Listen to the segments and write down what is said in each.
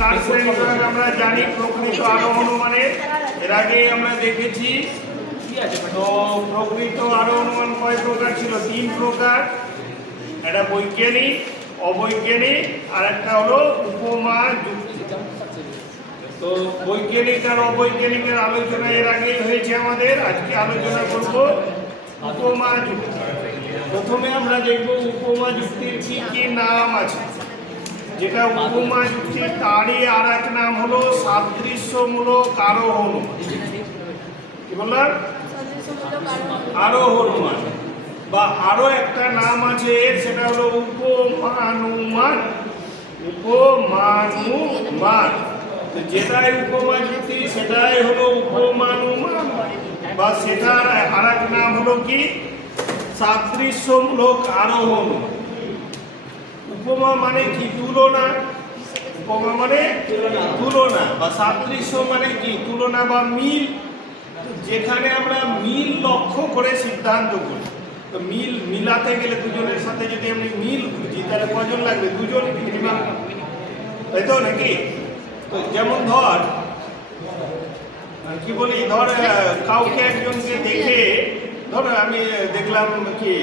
কার শ্রেণীবিভাগ আমরা জানি প্রকৃত আরোহণ মানে এর আগে আমরা দেখেছি। তো প্রকৃত আরোহণ মান কয় প্রকার ছিল? 3 প্রকার। একটা বৈজ্ঞানিক, অবৈজ্ঞানিক আর একটা হলো উপমা যুক্তি। তো বৈজ্ঞানিক আর অবৈজ্ঞানিকের আলোচনা এর আগে হয়েছে আমাদের। আজকে আলোচনা করব উপমা যুক্তি। প্রথমে আমরা দেখব উপমা যুক্তির কি কি নাম আছে। যেটা উপমা যুক্তি তারই আর এক নাম হলো সাদৃশ্যমূলক আরোহণ। কি বললাম? আরোহণ মান বা আরো একটা নাম আছে সেটা হলো উপমানুমান। উপমানুমান যেটাই উপমা যুক্তি সেটাই হলো উপমানুমান বা সেটার আর এক নাম হলো কি? সাদৃশ্যমূলক আরোহণ। উপমা মানে কি? তুলনা। উপমা মানে তুলনা বা সাদৃশ্য মানে কি? তুলনা বা মিল। যেখানে আমরা মিল লক্ষ্য করে সিদ্ধান্ত করি। তো মিল মিলাতে গেলে দুজনের সাথে যদি আমি মিল খুঁজি তাহলে কজন লাগবে? দুজন মিনিমাম, তাই তো নাকি? তো যেমন ধর কি বলি, ধর কাউকে একজনকে দেখে, ধর আমি দেখলাম কি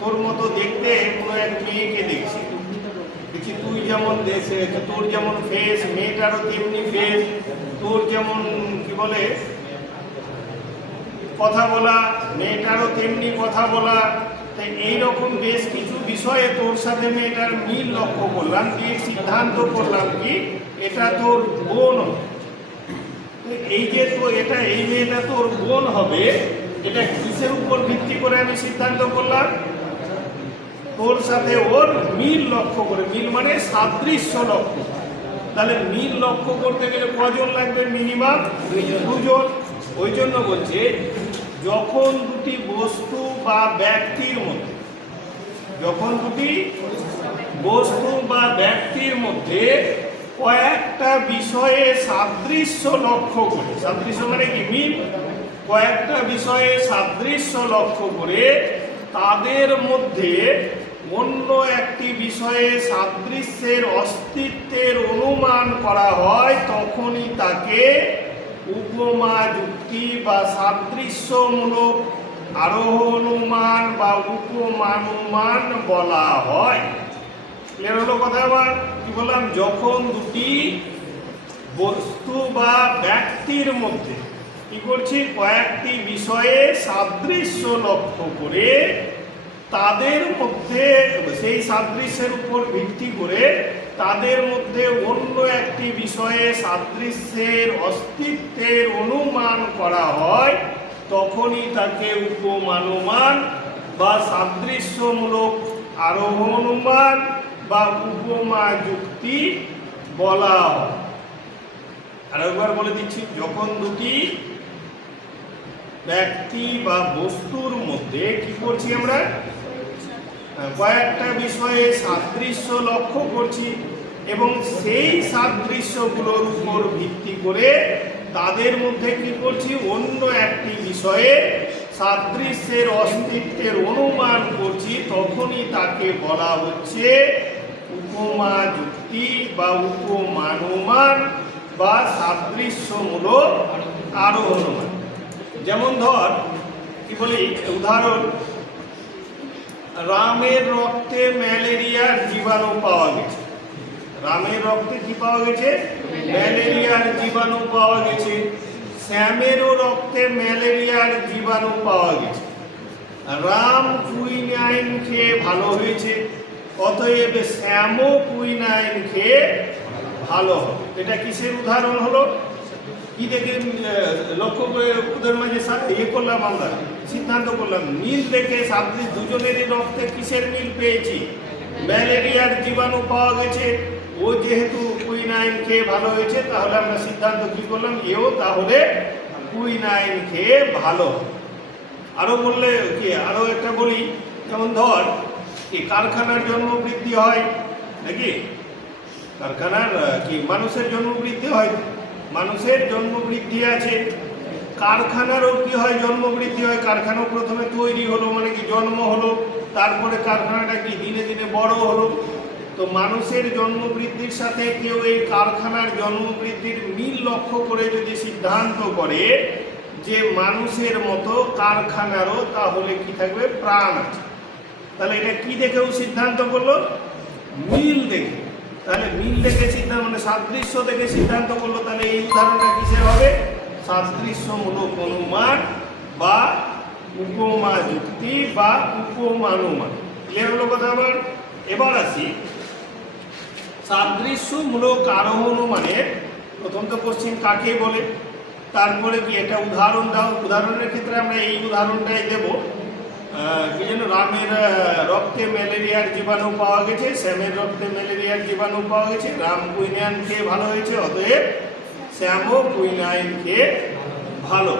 তোর মতো দেখতে কোনো এক মেয়েকে দেখছি, তুই যেমন দেখছে তোর যেমন ফেস, মেয়েটারও তেমনি ফেস, তোর যেমন কি বলে কথা বলা, মেয়েটারও তেমনি কথা বলা। তাই এইরকম বেশ কিছু বিষয়ে তোর সাথে মেয়েটার মিল লক্ষ্য করলাম, দিয়ে সিদ্ধান্ত করলাম কি এটা তোর বোন। এই যে তো এটা এই মেয়েটা তোর বোন হবে, এটা কিসের উপর ভিত্তি করে আমি সিদ্ধান্ত করলাম? তোর সাথে ওর মিল লক্ষ্য করে। মিল মানে সাদৃশ্য লক্ষ্য। তাহলে মিল লক্ষ্য করতে গেলে কজন লাগবে? মিনিমাম দুজন। ওই জন্য বলছে যখন দুটি বস্তু বা ব্যক্তির মধ্যে, যখন দুটি বস্তু বা ব্যক্তির মধ্যে কয়েকটা বিষয়ে সাদৃশ্য লক্ষ্য করে, সাদৃশ্য মানে কি? মিল। কয়েকটা বিষয়ে সাদৃশ্য লক্ষ্য করে তাদের মধ্যে অন্য একটি বিষয়ে সাদৃশ্যের অস্তিত্বের অনুমান করা হয়, তখনই তাকে উপমা যুক্তি বা সাদৃশ্যমূলক আরোহণমান বা উপমানুমান বলা হয়। ক্লিয়ার হলো কথা? আবার কি বললাম? যখন দুটি বস্তু বা ব্যক্তির মধ্যে কি করছি? কয়েকটি বিষয়ে সাদৃশ্য লক্ষ্য করে তাদের মধ্যে সেই সাদৃশ্যের উপর ভিত্তি করে তাদের মধ্যে অন্য একটি বিষয়ে সাদৃশ্যের অস্তিত্বের অনুমান করা হয়, তখনই তাকে উপমানুমান বা সাদৃশ্যমূলক আরোহণমান বা উপমা যুক্তি বলা হয়। আরেকবার বলে দিচ্ছি, যখন দুটি ব্যক্তি বা বস্তুর মধ্যে কি করছি আমরা? কয়েকটা বিষয়ে সাদৃশ্য লক্ষ্য করছি এবং সেই সাদৃশ্যগুলোর উপর ভিত্তি করে তাদের মধ্যে কি করছি? অন্য একটি বিষয়ে সাদৃশ্যের অস্তিত্বের অনুমান করছি, তখনই তাকে বলা হচ্ছে উপমা যুক্তি বা উপমানুমান বা সাদৃশ্যমূলক আরোহণমান। যেমন ধর কি বলি, উদাহরণ, রামের রক্তে ম্যালেরিয়ার জীবাণু পাওয়া গেছে। রামের রক্তে কি পাওয়া গেছে? ম্যালেরিয়ার জীবাণু পাওয়া গেছে। শ্যামেরও রক্তে ম্যালেরিয়ার জীবাণু পাওয়া গেছে। রাম কুইনাইন খেয়ে ভালো হয়েছে, অতএব শ্যামও কুইনাইন খেয়ে ভালো হবে। এটা কিসের উদাহরণ হলো? কি দেখে লক্ষ্য করে ওদের মাঝে ইয়ে করলাম, আমরা সিদ্ধান্ত করলাম, মিল দেখে সাদৃশ্য। দুজনেরই রক্তে কিসের মিল পেয়েছি? ম্যালেরিয়ার জীবাণু পাওয়া গেছে। ও যেহেতু কুইনাইন খেয়ে ভালো হয়েছে, তাহলে আমরা সিদ্ধান্ত কি করলাম? এও তাহলে কুইনাইন খেয়ে ভালো। আরো বললে কি, আরো একটা বলি, যেমন ধর কি কারখানার জন্ম বৃদ্ধি হয় নাকি? কারখানার কি মানুষের জন্ম বৃদ্ধি হয়? মানুষের জন্ম বৃদ্ধি আছে। কারখানারও কি হয়? জন্ম বৃদ্ধি হয়। কারখানা প্রথমে তৈরি হলো, মানে কি জন্ম হলো, তারপরে কারখানাটা কি দিনে দিনে বড় হলো। তো মানুষের জন্মবৃদ্ধির সাথে কেউ এই কারখানার জন্মবৃদ্ধির মিল লক্ষ্য করে যদি সিদ্ধান্ত করে যে মানুষের মতো কারখানারও তাহলে কি থাকবে, প্রাণ আছে। তাহলে এটা কি দেখেও সিদ্ধান্ত করলো, মিল দেখে। তাহলে মিল দেখে সিদ্ধান্ত মানে সাদৃশ্য দেখে সিদ্ধান্ত করলো। তাহলে এই উদাহরণটা কিসের হবে, সাদৃশ্যমূলক অনুমান বা উপমা যুক্তি বা উপমানুমান। ক্লিয়ার হলো কথা আমার? এবার আসি সাদৃশ্যমূলক আরোহ অনুমানের প্রথম তো কোশ্চিন কাকে বলে, তারপরে কি এটা উদাহরণ দাও। উদাহরণের ক্ষেত্রে আমরা এই উদাহরণটাই দেব, কি যেন, রামের রক্তে ম্যালেরিয়ার জীবাণু পাওয়া গেছে, শ্যামের রক্তে ম্যালেরিয়ার জীবাণু পাওয়া গেছে, রাম কুইনাইন খেয়ে ভালো হয়েছে, অতএব শ্যামও কুইনাইন খেয়ে ভালো।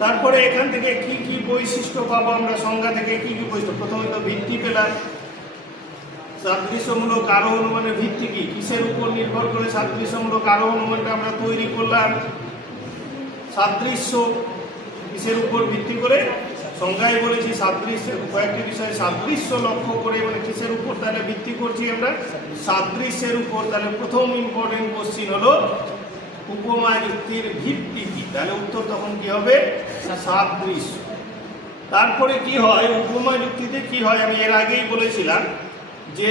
তারপরে এখান থেকে কি কি বৈশিষ্ট্য পাবো আমরা, সংজ্ঞা থেকে কি কি বৈশিষ্ট্য, প্রথমে তো ভিত্তি পেলাম। সাদৃশ্যমূলক আরোহ অনুমানের ভিত্তি কি, কিসের উপর নির্ভর করে সাদৃশ্যমূলক আরোহ অনুমানটা আমরা তৈরি করলাম। সাদৃশ্য কিসের উপর ভিত্তি করে, সংজ্ঞায় বলেছি সাদৃশ্যের কয়েকটি বিষয় সাদৃশ্য লক্ষ্য করে, মানে কিসের উপর তাহলে ভিত্তি করছি আমরা, সাদৃশ্যের উপর। তাহলে প্রথম ইম্পর্টেন্ট কোশ্চিন হলো উপমা যুক্তির ভিত্তি কি, তাহলে উত্তর তখন কি হবে, সাদৃশ্য। তারপরে কি হয় উপমা যুক্তিতে কি হয়, আমি এর আগেই বলেছিলাম যে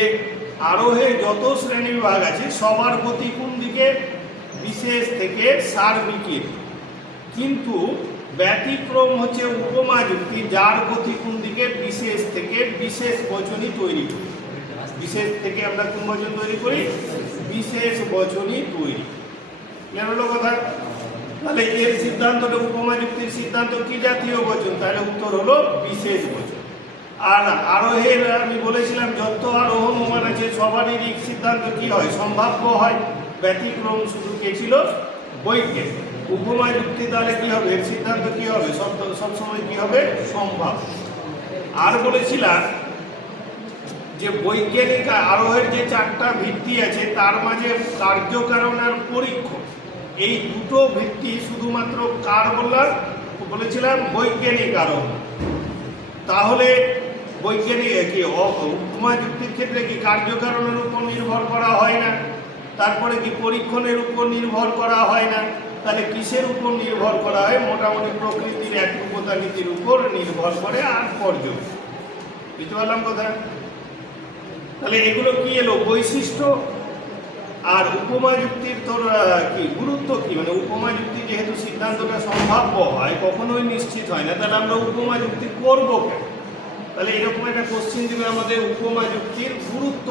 আরোহের যত শ্রেণী বিভাগ আছে সবার গতি কোন দিকে, বিশেষ থেকে সার্বিকের, কিন্তু ব্যতিক্রম হচ্ছে উপমা যুক্তি যার গতি কোন দিকে, বিশেষ থেকে বিশেষ বচনই তৈরি করি। বিশেষ থেকে আমরা কোন বচন তৈরি করি, বিশেষ বচনই তৈরি। হলো কথা? তাহলে এর সিদ্ধান্তটা উপমা যুক্তির সিদ্ধান্ত কি জাতীয় বচন, তাহলে উত্তর হলো বিশেষ বচন। আর আরোহের আমি বলেছিলাম যত আরোহ অনুমান আছে সবারই সিদ্ধান্ত কি হয়, সম্ভাব্য হয়, ব্যতিক্রম শুধু কে ছিল, বৈজ্ঞানিক। উপমা যুক্তি তাহলে কি হবে, এর সিদ্ধান্ত কি হবে, সবসময় কি হবে, সম্ভাব্য। আর বলেছিলাম যে বৈজ্ঞানিক আরোহের যে চারটা ভিত্তি আছে তার মাঝে কার্যকারণ আর পরীক্ষণ, এই দুটো ভিত্তি শুধুমাত্র কার বলেছিলাম, বৈজ্ঞানিক আরোহ। তাহলে বৈজ্ঞানিক কি উপমা যুক্তির ক্ষেত্রে কি কার্যকারণের উপর নির্ভর করা হয় না, তারপরে কি পরীক্ষণের উপর নির্ভর করা হয় না, তাহলে কিসের উপর নির্ভর করা হয়, মোটামুটি প্রকৃতির একরূপতা নীতির উপর নির্ভর করে আর পর্যবেক্ষণ। বুঝতে পারলাম কথা? তাহলে এগুলো কি এলো, বৈশিষ্ট্য। আর উপমা যুক্তির তোর কি গুরুত্ব কি, মানে উপমা যুক্তি যেহেতু সিদ্ধান্তটা সম্ভাব্য হয়, কখনোই নিশ্চিত হয় না, তাহলে আমরা উপমা যুক্তি করবো কেন। তাহলে এরকম একটা কোশ্চিন দিবে আমাদের, উপমা যুক্তির গুরুত্ব।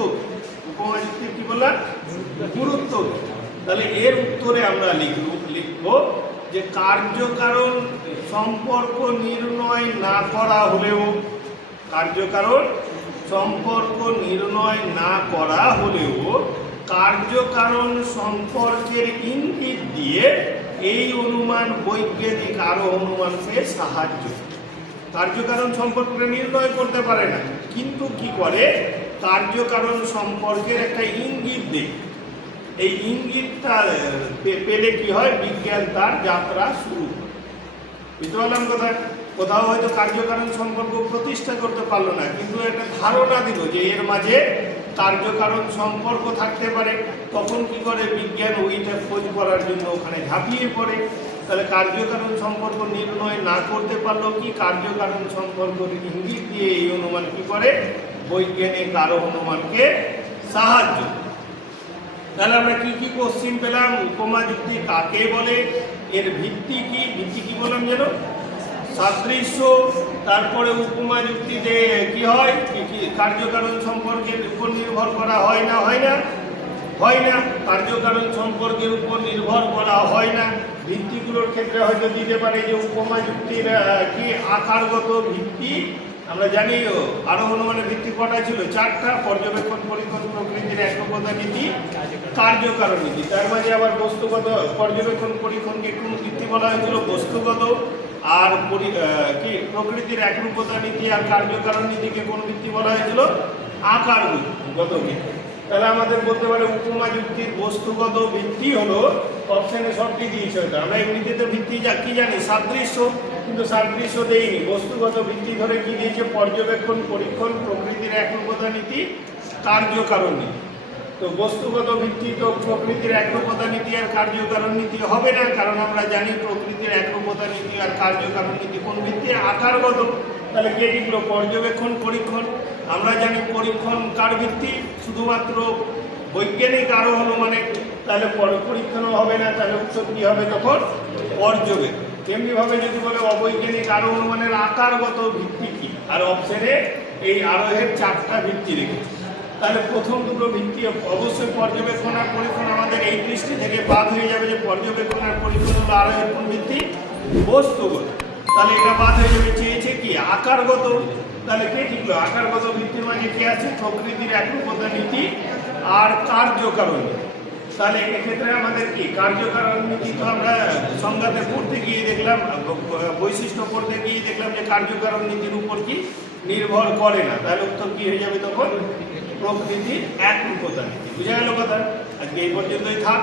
উপমা যুক্তির কি বললাম, গুরুত্ব। তাহলে এর উত্তরে আমরা লিখব যে কার্যকারণ সম্পর্ক নির্ণয় না করা হলেও, কার্যকারণ সম্পর্ক নির্ণয় না করা হলেও কার্যকারণ সম্পর্কের ইঙ্গিত দিয়ে এই অনুমান বৈজ্ঞানিক আরোহ অনুমানকে সাহায্য। কার্যকারণ সম্পর্কটা নির্ণয় করতে পারে না, কিন্তু কি করে, কার্যকারণ সম্পর্কের একটা ইঙ্গিত দেয়। এই ইঙ্গিতটা পেলে কি হয়, বিজ্ঞান তার যাত্রা শুরু করে। বুঝতে পারলাম কথা? কোথাও হয়তো কার্যকারণ সম্পর্ক প্রতিষ্ঠা করতে পারলো না, কিন্তু একটা ধারণা দিল যে এর মাঝে কার্যকারণ সম্পর্ক থাকতে পারে, তখন কি করে বিজ্ঞান ওইটা খোঁজ করার জন্য ওখানে ঝাঁপিয়ে পড়ে। তাহলে কার্যকারণ সম্পর্ক নির্ণয় না করতে পারলেও কি কার্যকারণ সম্পর্কের ইঙ্গিত দিয়ে এই অনুমান কি করে, বৈজ্ঞানিক আরোহ অনুমানকে সাহায্য। তাহলে আমরা কি কি কোশ্চিন পেলাম, উপমা যুক্তি কাকে বলে, এর ভিত্তি কি, ভিত্তি কি বললাম যেন, সাদৃশ্য। তারপরে উপমা যুক্তিতে কি হয়, কি কার্যকারণ সম্পর্কের উপর নির্ভর করা হয় না, হয় না, হয় না, কার্যকারণ সম্পর্কের উপর নির্ভর করা হয় না। ভিত্তিগুলোর ক্ষেত্রে হয়তো দিতে পারে যে উপমা যুক্তির কি আকারগত ভিত্তি, আমরা জানি আরোহ অনুমানের ভিত্তি কটা ছিল, চারটা, পর্যবেক্ষণ, পরীক্ষণ, প্রকৃতির একরূপতা নীতি, কার্যকারণ নীতি। তার মাঝে আবার বস্তুগত, পর্যবেক্ষণ পরীক্ষণকে কোন ভিত্তি বলা হয়েছিল, বস্তুগত। আর কি প্রকৃতির একরূপতা নীতি আর কার্যকারণ নীতিকে কোন ভিত্তি বলা হয়েছিল, আকারগত ভিত্তি। তাহলে আমাদের বলতে পারে উপমা যুক্তির বস্তুগত ভিত্তি হলো, অপশনে সবটি দিয়েছে, আমরা এমনিতে ভিত্তি কি জানি, সাদৃশ্য, কিন্তু সাদৃশ্য দেয়নি, বস্তুগত ভিত্তি ধরে কি দিয়েছে, পর্যবেক্ষণ, পরীক্ষণ, প্রকৃতির একরূপতা নীতি, কার্যকারণ নীতি। তো বস্তুগত ভিত্তি তো প্রকৃতির একরূপতা নীতি আর কার্যকারণ নীতি হবে না, কারণ আমরা জানি প্রকৃতির একরূপতা নীতি আর কার্যকারণ নীতি কোন ভিত্তি, আকারগত। তাহলে কে লিখলো? পর্যবেক্ষণ পরীক্ষণ। আমরা জানি পরীক্ষণ কার ভিত্তি? শুধুমাত্র বৈজ্ঞানিক আরো অনুমানে। তাহলে পরীক্ষণও হবে না, তাহলে উত্তর কি হবে তখন? পর্যবেক্ষণ। তেমনি ভাবে যদি বলে অবৈজ্ঞানিক আরো অনুমানের আকারগত ভিত্তি কি, আর অপশনে এই আরোহের 4টা ভিত্তি রেখেছে। তাহলে প্রথম দুটো ভিত্তি অবশ্যই পর্যবেক্ষণ আর পরীক্ষণ আমাদের এই দৃষ্টি থেকে বাদ হয়ে যাবে, যে পর্যবেক্ষণ আর পরীক্ষণ হলো আরোহের কোন ভিত্তি? বস্তুগত। তাহলে এটা বাদ হয়ে যাবে। চেয়েছে কি? আকারগত। তাহলে কে লিখলো? আকারগত ভিত্তির মাঝে কি আছে? প্রকৃতির একরূপতা নীতি আর কার্যকারণ নীতি। তাহলে এক্ষেত্রে আমাদের কি কার্যকারণ নীতি তো আমরা সংজ্ঞাতে পড়তে গিয়ে দেখলাম, বৈশিষ্ট্য পড়তে গিয়ে দেখলাম যে কার্যকারণ নীতির উপর কি নির্ভর করে না। তাহলে উত্তর কি হয়ে যাবে তখন? প্রকৃতির একরূপতা নীতি। বুঝা গেল কথা? আজকে এই পর্যন্তই থাক।